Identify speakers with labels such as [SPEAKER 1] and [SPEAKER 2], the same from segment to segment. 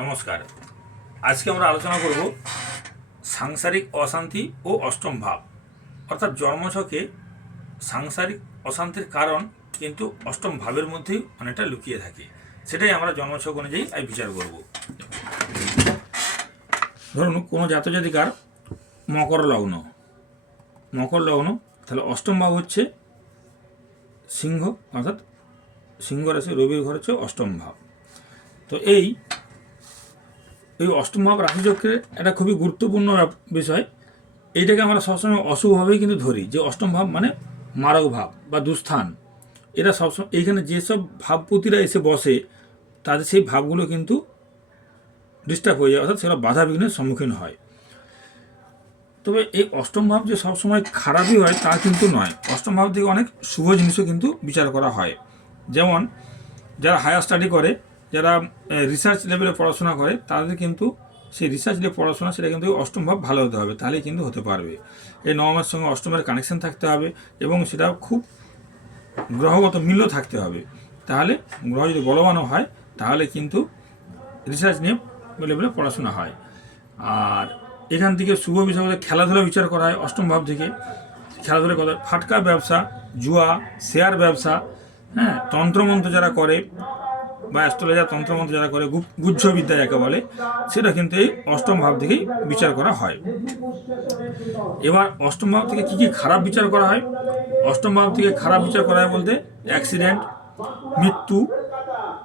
[SPEAKER 1] নমস্কার। আজকে আমরা আলোচনা করব সাংসারিক অশান্তি ও অষ্টম ভাব। অর্থাৎ জন্মছকে সাংসারিক অশান্তির কারণ কিন্তু অষ্টম ভাবের মধ্যেই অনেকটা লুকিয়ে থাকে। সেটাই আমরা জন্মছক অনুযায়ী আজ বিচার করব। ধরুন, কোনো জাতজাতিকার মকর লগ্ন। মকর লগ্ন, তাহলে অষ্টম ভাব হচ্ছে সিংহ, অর্থাৎ সিংহ রাশি, রবির ঘর হচ্ছে অষ্টম ভাব। তো এই এই অষ্টম ভাব রাশিচক্রের একটা খুবই গুরুত্বপূর্ণ বিষয়। এইটাকে আমরা সবসময় অশুভভাবেই কিন্তু ধরি, যে অষ্টম ভাব মানে মারক ভাব বা দুস্থান। এরা সবসময়, এইখানে যেসব ভাবপতিরা এসে বসে, তাদের সেই ভাবগুলো কিন্তু ডিস্টার্ব হয়ে যায়, অর্থাৎ সেটা বাধা বিঘ্নের সম্মুখীন হয়। তবে এই অষ্টম ভাব যে সবসময় খারাপই হয় তা কিন্তু নয়। অষ্টম ভাব থেকে অনেক শুভ জিনিসও কিন্তু বিচার করা হয়। যেমন, যারা হায়ার স্টাডি করে যারা রিসার্চ লেভেলে পড়াশোনা করে, তাদের কিন্তু সেই রিসার্চ লেভেল পড়াশোনা, সেটা কিন্তু অষ্টম ভাব ভালো হতে হবে, তাহলেই কিন্তু হতে পারবে। এই নবমের সঙ্গে অষ্টমের কানেকশন থাকতে হবে এবং সেটা খুব গ্রহগত মিলও থাকতে হবে। তাহলে গ্রহ যদি বলবানও হয়, তাহলে কিন্তু রিসার্চ নিয়ে লেভেলে পড়াশোনা হয়। আর এখান থেকে শুভ বিষয় খেলাধুলা বিচার করা হয় অষ্টম ভাব থেকে। খেলাধুলা কথা, ফাটকা ব্যবসা, জুয়া, শেয়ার ব্যবসা হ্যাঁ তন্ত্রমন্ত্র যারা করে বা অ্যাস্ট্রোলজার তন্ত্রমন্ত্র যারা করে, গু- গুহ্যবিদ্যা যাকে বলে, সেটা কিন্তু এই অষ্টম ভাব থেকেই বিচার করা হয়। এবার অষ্টম ভাব থেকে কি কি খারাপ বিচার করা হয়? অষ্টম ভাব থেকে খারাপ বিচার করা হয় বলতে অ্যাক্সিডেন্ট মৃত্যু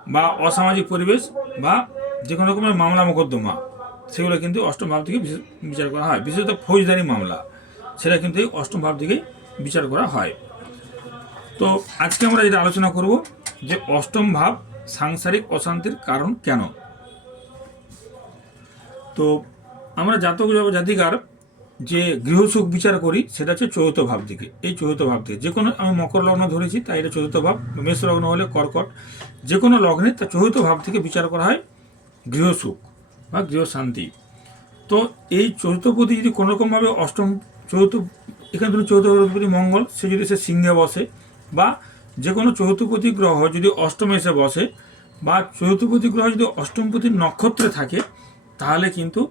[SPEAKER 1] বা অসামাজিক পরিবেশ বা যে কোনো রকমের মামলা মোকদ্দমা, সেগুলো কিন্তু অষ্টম ভাব থেকে বিচার করা হয়। বিশেষত ফৌজদারি মামলা, সেটা কিন্তু এই অষ্টম ভাব থেকে বিচার করা হয়। তো আজকে আমরা যেটা আলোচনা করব যে অষ্টম ভাব সাংসারিক অশান্তির কারণ কেন? তো আমরা জাতক জাতিকার যে গৃহসুখ বিচার করি, সেটা হচ্ছে চতুর্থ ভাব থেকে এই চতুর্থ ভাব থেকে যে কোনো, আমি মকর লগ্ন ধরেছি, তাই এটা চতুর্থ ভাব। মেষ লগ্ন হলে কর্কট। যে কোনো লগ্নে তা চতুর্থ ভাব থেকে বিচার করা হয় গৃহসুখ বা গৃহশান্তি তো এই চতুর্থপতি যদি কোনো রকমভাবে অষ্টম চতুর্থ এখানে ধরুন চতুর্থপতি মঙ্গল, সে যদি সে সিংহে বসে বা যে কোনো চতুর্থপতি গ্রহ যদি অষ্টমে এসে বসে বা চতুর্থপতি গ্রহ যদি অষ্টমপতি নক্ষত্রে থাকে, তাহলে কিন্তু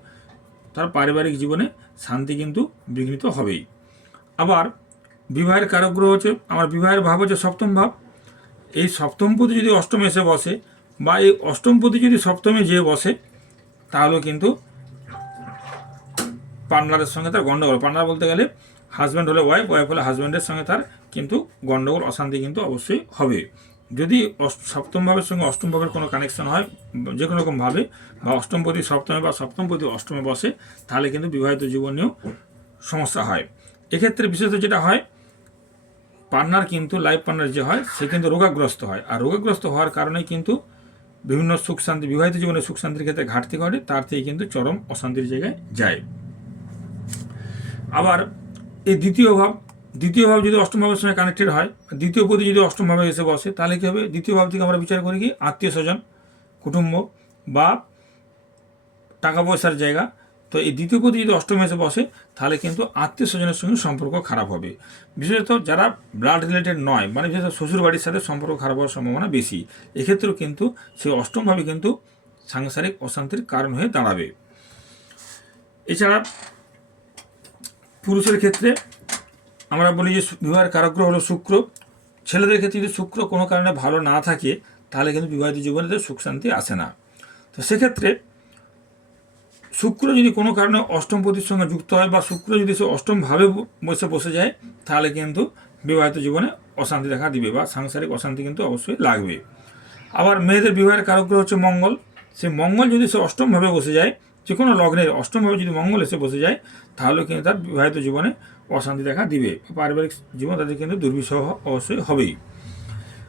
[SPEAKER 1] তার পারিবারিক জীবনে শান্তি কিন্তু বিঘ্নিত হবেই। আবার বিবাহের কারক গ্রহ হচ্ছে, আমার বিবাহের ভাব হচ্ছে সপ্তম ভাব। এই সপ্তমপতি যদি অষ্টমে এসে বসে বা এই অষ্টমপতি যদি সপ্তমে যেয়ে বসে, তাহলেও কিন্তু পার্টনারের সঙ্গে তার গন্ডগোল পার্টনার বলতে গেলে হাজব্যান্ড হলে ওয়াইফ ওয়াইফ হলে হাজব্যান্ডের সঙ্গে তার কিন্তু গণ্ডগোল অশান্তি কিন্তু অবশ্যই হবে। যদি সপ্তম ভাবের সঙ্গে অষ্টম ভাবের কোনো কানেকশন হয় যে কোনো রকমভাবে বা অষ্টমপতি সপ্তমে বা সপ্তমপতি অষ্টমে বসে, তাহলে কিন্তু বিবাহিত জীবন নিয়েও সমস্যা হয়। এক্ষেত্রে বিশেষত যেটা হয় পার্টনার কিন্তু লাইফ পার্টনার যে হয়, সে কিন্তু রোগাগ্রস্ত হয়। আর রোগাগ্রস্ত হওয়ার কারণে কিন্তু বিভিন্ন সুখ শান্তি বিবাহিত জীবনে সুখ শান্তির ক্ষেত্রে ঘাটতি ঘটে, তার থেকে কিন্তু চরম অশান্তির জায়গায় যায়। আবার এই দ্বিতীয় ভাব দ্বিতীয় ভাব যদি অষ্টম ভাবের সঙ্গে কানেক্টেড হয় দ্বিতীয় পতি যদি অষ্টম ভাবে এসে বসে, তাহলে কী হবে? দ্বিতীয় ভাব থেকে আমরা বিচার করি কি? আত্মীয় স্বজন কুটুম্ব বা টাকা পয়সার জায়গা। তো এই দ্বিতীয় পতি যদি অষ্টম এসে বসে, তাহলে কিন্তু আত্মীয় স্বজনের সঙ্গে সম্পর্ক খারাপ হবে। বিশেষত যারা ব্লাড রিলেটেড নয় মানে বিশেষত শ্বশুর বাড়ির সাথে সম্পর্ক খারাপ হওয়ার সম্ভাবনা বেশি, এক্ষেত্রেও কিন্তু সেই অষ্টমভাবে কিন্তু সাংসারিক অশান্তির কারণ হয়ে দাঁড়াবে। এছাড়া পুরুষের ক্ষেত্রে আমরা বলি যে বিবাহের কারগ্রহ হলো শুক্র। ছেলেদের ক্ষেত্রে যদি শুক্র কোনো কারণে ভালো না থাকে, তাহলে কিন্তু বিবাহিত জীবনে সুখ শান্তি আসে না। তো সেক্ষেত্রে শুক্র যদি কোনো কারণে অষ্টম পতির সঙ্গে যুক্ত হয় বা শুক্র যদি সে অষ্টমভাবে বসে বসে যায়, তাহলে কিন্তু বিবাহিত জীবনে অশান্তি দেখা দিবে বা সাংসারিক অশান্তি কিন্তু অবশ্যই লাগবে। আবার মেয়েদের বিবাহের কারগ্রহ হচ্ছে মঙ্গল। সে মঙ্গল যদি সে অষ্টমভাবে বসে যায় যে কোনো লগ্নের অষ্টমভাবে যদি মঙ্গল এসে বসে যায়, তাহলে কিন্তু তার বিবাহিত জীবনে অশান্তি দেখা দিবে। পারিবারিক জীবন তাদের কিন্তু দুর্বিষহ অবশ্যই হবেই।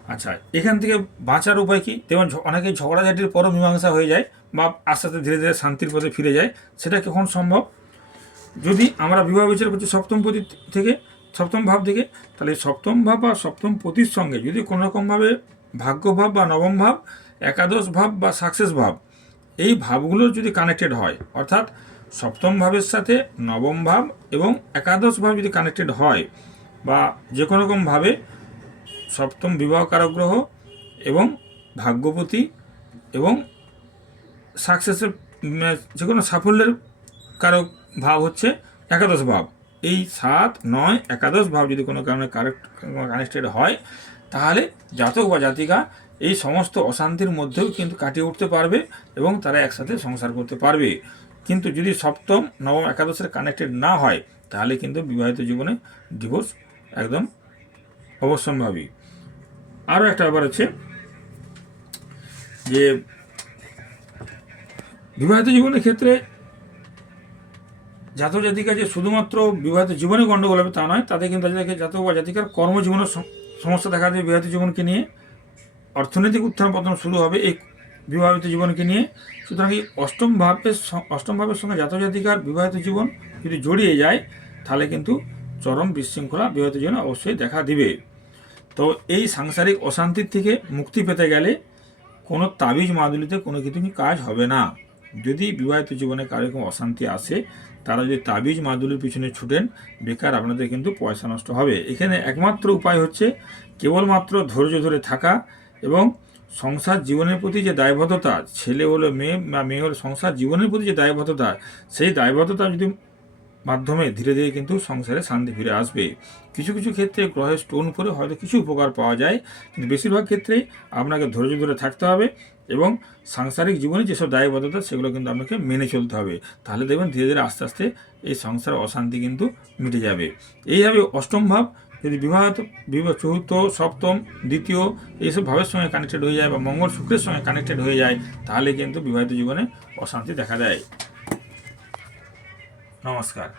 [SPEAKER 1] আচ্ছা এখান থেকে বাঁচার উপায় কি? যেমন অনেকে ঝগড়াঝাটির পরও মীমাংসা হয়ে যায় বা আস্তে আস্তে ধীরে ধীরে শান্তির পথে ফিরে যায়। সেটা কখন সম্ভব? যদি আমরা বিবাহ বিচার করছি সপ্তম পতি থেকে, সপ্তম ভাব থেকে, তাহলে সপ্তম ভাব বা সপ্তম পতির সঙ্গে যদি কোনো রকমভাবে ভাগ্যভাব বা নবম ভাব, একাদশ ভাব বা সাকসেস ভাব এই ভাবগুলো যদি কানেক্টেড হয়, অর্থাৎ সপ্তম ভাবের সাথে নবম ভাব এবং একাদশ ভাব যদি কানেক্টেড হয় বা যে কোনো রকমভাবে সপ্তম বিবাহ কারগ্রহ এবং ভাগ্যপতি এবং সাকসেসের যে কোনো সাফল্যের কারক ভাব হচ্ছে একাদশ ভাব। এই সাত, নয়, একাদশ ভাব যদি কোনো কারণে কারেক্ট কানেক্টেড হয়, তাহলে জাতক বা জাতিকা এই সমস্ত অশান্তির মধ্যেও কিন্তু কাটিয়ে উঠতে পারবে এবং তারা একসাথে সংসার করতে পারবে। কিন্তু যদি সপ্তম, নবম, একাদশের কানেক্টেড না হয়, তাহলে কিন্তু বিবাহিত জীবনে ডিভোর্স একদম অবশ্যম্ভাবী। আরও একটা ব্যাপার হচ্ছে যে, বিবাহিত জীবনের ক্ষেত্রে জাতক জাতিকা যে শুধুমাত্র বিবাহিত জীবনে গণ্ডগোল হবে তা নয়, তাতে কিন্তু জাতক বা জাতিকার কর্মজীবনের সমস্যা দেখা দেবে বিবাহিত জীবনকে নিয়ে। অর্থনৈতিক উত্থান পতন শুরু হবে এই বিবাহিত জীবনকে নিয়ে। সুতরাং এই অষ্টম ভাবের অষ্টম ভাবের সঙ্গে জাতক জাতিকার বিবাহিত জীবন যদি জড়িয়ে যায়, তাহলে কিন্তু চরম বিশৃঙ্খলা বিবাহিত জীবনে অবশ্যই দেখা দিবে। তো এই সাংসারিক অশান্তির থেকে মুক্তি পেতে গেলে কোনো তাবিজ মাদুলিতে কোনো কিছু কাজ হবে না। যদি বিবাহিত জীবনে কারও এরকম অশান্তি আসে, তারা যদি তাবিজ মাদুলির পিছনে ছুটেন, বেকার আপনাদের কিন্তু পয়সা নষ্ট হবে। এখানে একমাত্র উপায় হচ্ছে কেবলমাত্র ধৈর্য ধরে থাকা এবং সংসার জীবনের প্রতি যে দায়বদ্ধতা, ছেলে হলো মেয়ে বা মেয়ে হলো সংসার জীবনের প্রতি যে দায়বদ্ধতা, সেই দায়বদ্ধতা যদি মাধ্যমে ধীরে ধীরে কিন্তু সংসারে শান্তি ফিরে আসবে। কিছু কিছু ক্ষেত্রে গ্রহের স্টোন করে হয়তো কিছু উপকার পাওয়া যায়, কিন্তু বেশিরভাগ ক্ষেত্রেই আপনাকে ধৈর্য ধরে থাকতে হবে এবং সাংসারিক জীবনে যেসব দায়বদ্ধতা, সেগুলো কিন্তু আপনাকে মেনে চলতে হবে। তাহলে দেখবেন ধীরে ধীরে আস্তে আস্তে এই সংসার অশান্তি কিন্তু মিটে যাবে। এইভাবে অষ্টম ভাব, যদি বিবাহ বিবাহ চতুর্থ, সপ্তম, দ্বিতীয় এইসব ভাবের সঙ্গে কানেক্টেড হয়ে যায় বা মঙ্গল শুক্রের সঙ্গে কানেক্টেড হয়ে যায়, তাহলে কিন্তু বিবাহিত জীবনে অশান্তি দেখা দেয়। নমস্কার